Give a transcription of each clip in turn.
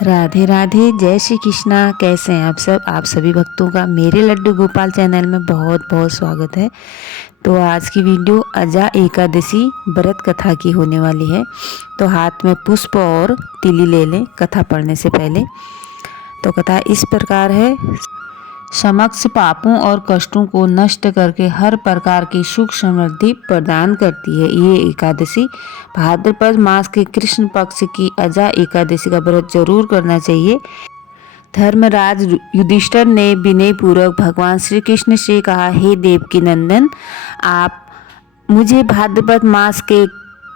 राधे राधे, जय श्री कृष्णा। कैसे हैं आप सब? आप सभी भक्तों का मेरे लड्डू गोपाल चैनल में बहुत बहुत स्वागत है। तो आज की वीडियो अजा एकादशी व्रत कथा की होने वाली है। तो हाथ में पुष्प और तिली ले लें कथा पढ़ने से पहले। तो कथा इस प्रकार है। समक्ष पापों और कष्टों को नष्ट करके हर प्रकार की सुख समृद्धि प्रदान करती है ये एकादशी। भाद्रपद मास के कृष्ण पक्ष की अजा एकादशी का व्रत जरूर करना चाहिए। धर्मराज युधिष्ठिर ने विनय पूर्वक भगवान श्री कृष्ण से कहा, हे देवकी नंदन, आप मुझे भाद्रपद मास के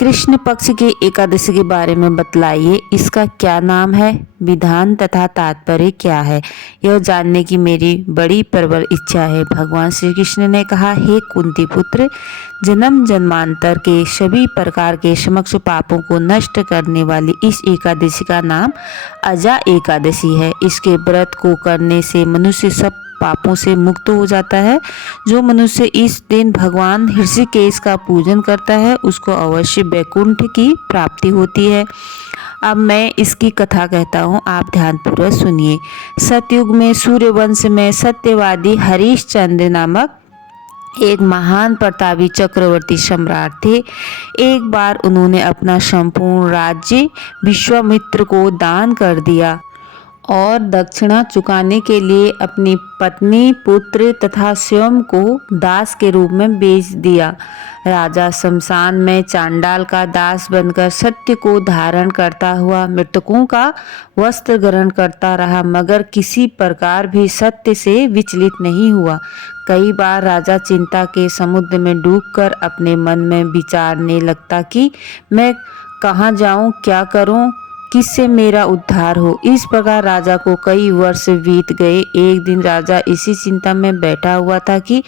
कृष्ण पक्ष के एकादशी के बारे में बतलाइए। इसका क्या नाम है, विधान तथा तात्पर्य क्या है, यह जानने की मेरी बड़ी प्रबल इच्छा है। भगवान श्री कृष्ण ने कहा, हे कुंती पुत्र, जन्म जन्मांतर के सभी प्रकार के समक्ष पापों को नष्ट करने वाली इस एकादशी का नाम अजा एकादशी है। इसके व्रत को करने से मनुष्य सब पापों से मुक्त हो जाता है। जो मनुष्य इस दिन भगवान ऋषिकेश का पूजन करता है उसको अवश्य वैकुंठ की प्राप्ति होती है। अब मैं इसकी कथा कहता हूँ, आप ध्यानपूर्वक सुनिए। सतयुग में सूर्यवंश में सत्यवादी हरिश्चंद्र नामक एक महान प्रतापी चक्रवर्ती सम्राट थे। एक बार उन्होंने अपना संपूर्ण राज्य विश्वामित्र को दान कर दिया और दक्षिणा चुकाने के लिए अपनी पत्नी, पुत्र तथा स्वयं को दास के रूप में बेच दिया। राजा शमशान में चांडाल का दास बनकर सत्य को धारण करता हुआ मृतकों का वस्त्र ग्रहण करता रहा, मगर किसी प्रकार भी सत्य से विचलित नहीं हुआ। कई बार राजा चिंता के समुद्र में डूबकर अपने मन में विचारने लगता कि मैं कहाँ जाऊँ, क्या करूँ, किससे मेरा उद्धार हो। इस प्रकार राजा को कई वर्ष बीत गए। एक दिन राजा इसी चिंता में बैठा हुआ था कि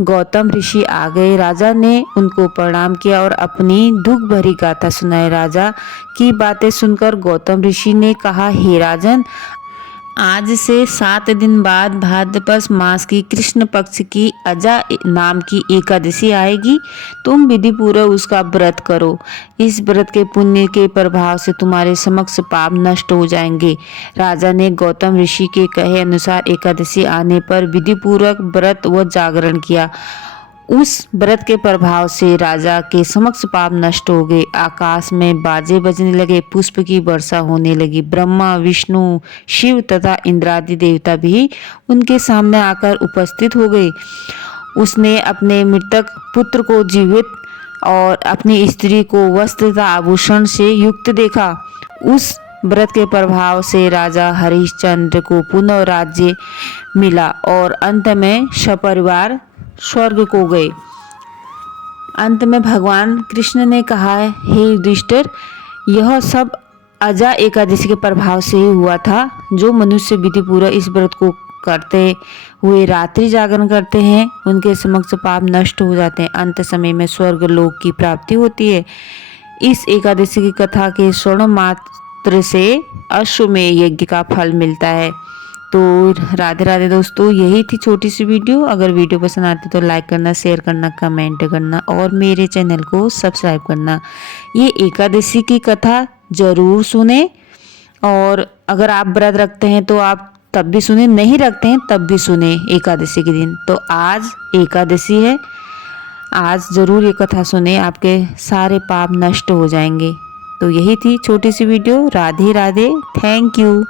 गौतम ऋषि आ गए। राजा ने उनको प्रणाम किया और अपनी दुख भरी गाथा सुनाई। राजा की बातें सुनकर गौतम ऋषि ने कहा, हे राजन, आज से 7 दिन बाद भाद्रपद मास की कृष्ण पक्ष की अजा नाम की एकादशी आएगी। तुम विधि पूर्वक उसका व्रत करो। इस व्रत के पुण्य के प्रभाव से तुम्हारे समक्ष पाप नष्ट हो जाएंगे। राजा ने गौतम ऋषि के कहे अनुसार एकादशी आने पर विधि पूर्वक व्रत व जागरण किया। उस व्रत के प्रभाव से राजा के समक्ष पाप नष्ट हो गए। आकाश में बाजे बजने लगे, पुष्प की वर्षा होने लगी। ब्रह्मा, विष्णु, शिव तथा इंद्रादि देवता भी उनके सामने आकर उपस्थित हो गए। उसने अपने मृतक पुत्र को जीवित और अपनी स्त्री को वस्त्र तथा आभूषण से युक्त देखा। उस व्रत के प्रभाव से राजा हरिश्चंद्र को पुनः राज्य मिला और अंत में सपरिवार स्वर्ग को गए। अंत में भगवान कृष्ण ने कहा, हे युधिष्ठिर, यह सब अजा एकादशी के प्रभाव से ही हुआ था। जो मनुष्य विधि पूर्वक इस व्रत को करते हुए रात्रि जागरण करते हैं उनके समक्ष पाप नष्ट हो जाते हैं। अंत समय में स्वर्ग लोक की प्राप्ति होती है। इस एकादशी की कथा के श्रवण मात्र से अश्वमेध यज्ञ का फल मिलता है। तो राधे राधे दोस्तों, यही थी छोटी सी वीडियो। अगर वीडियो पसंद आती तो लाइक करना, शेयर करना, कमेंट करना और मेरे चैनल को सब्सक्राइब करना। ये एकादशी की कथा ज़रूर सुने और अगर आप व्रत रखते हैं तो आप तब भी सुने, नहीं रखते हैं तब भी सुने एकादशी के दिन। तो आज एकादशी है, आज ज़रूर ये कथा सुने, आपके सारे पाप नष्ट हो जाएंगे। तो यही थी छोटी सी video. Radhe Radhe, thank you.